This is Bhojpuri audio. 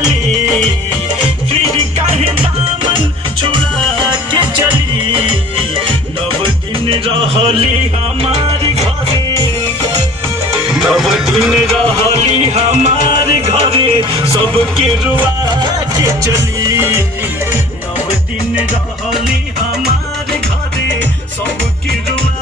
चली, फिर काहे दामन छुड़ा के चली। 9 दिन रहली हमार घरे, 9 दिन रहली हमार घरे, सबके रुआ के चली। 9 दिन रहली हमार घरे, सबके रुआ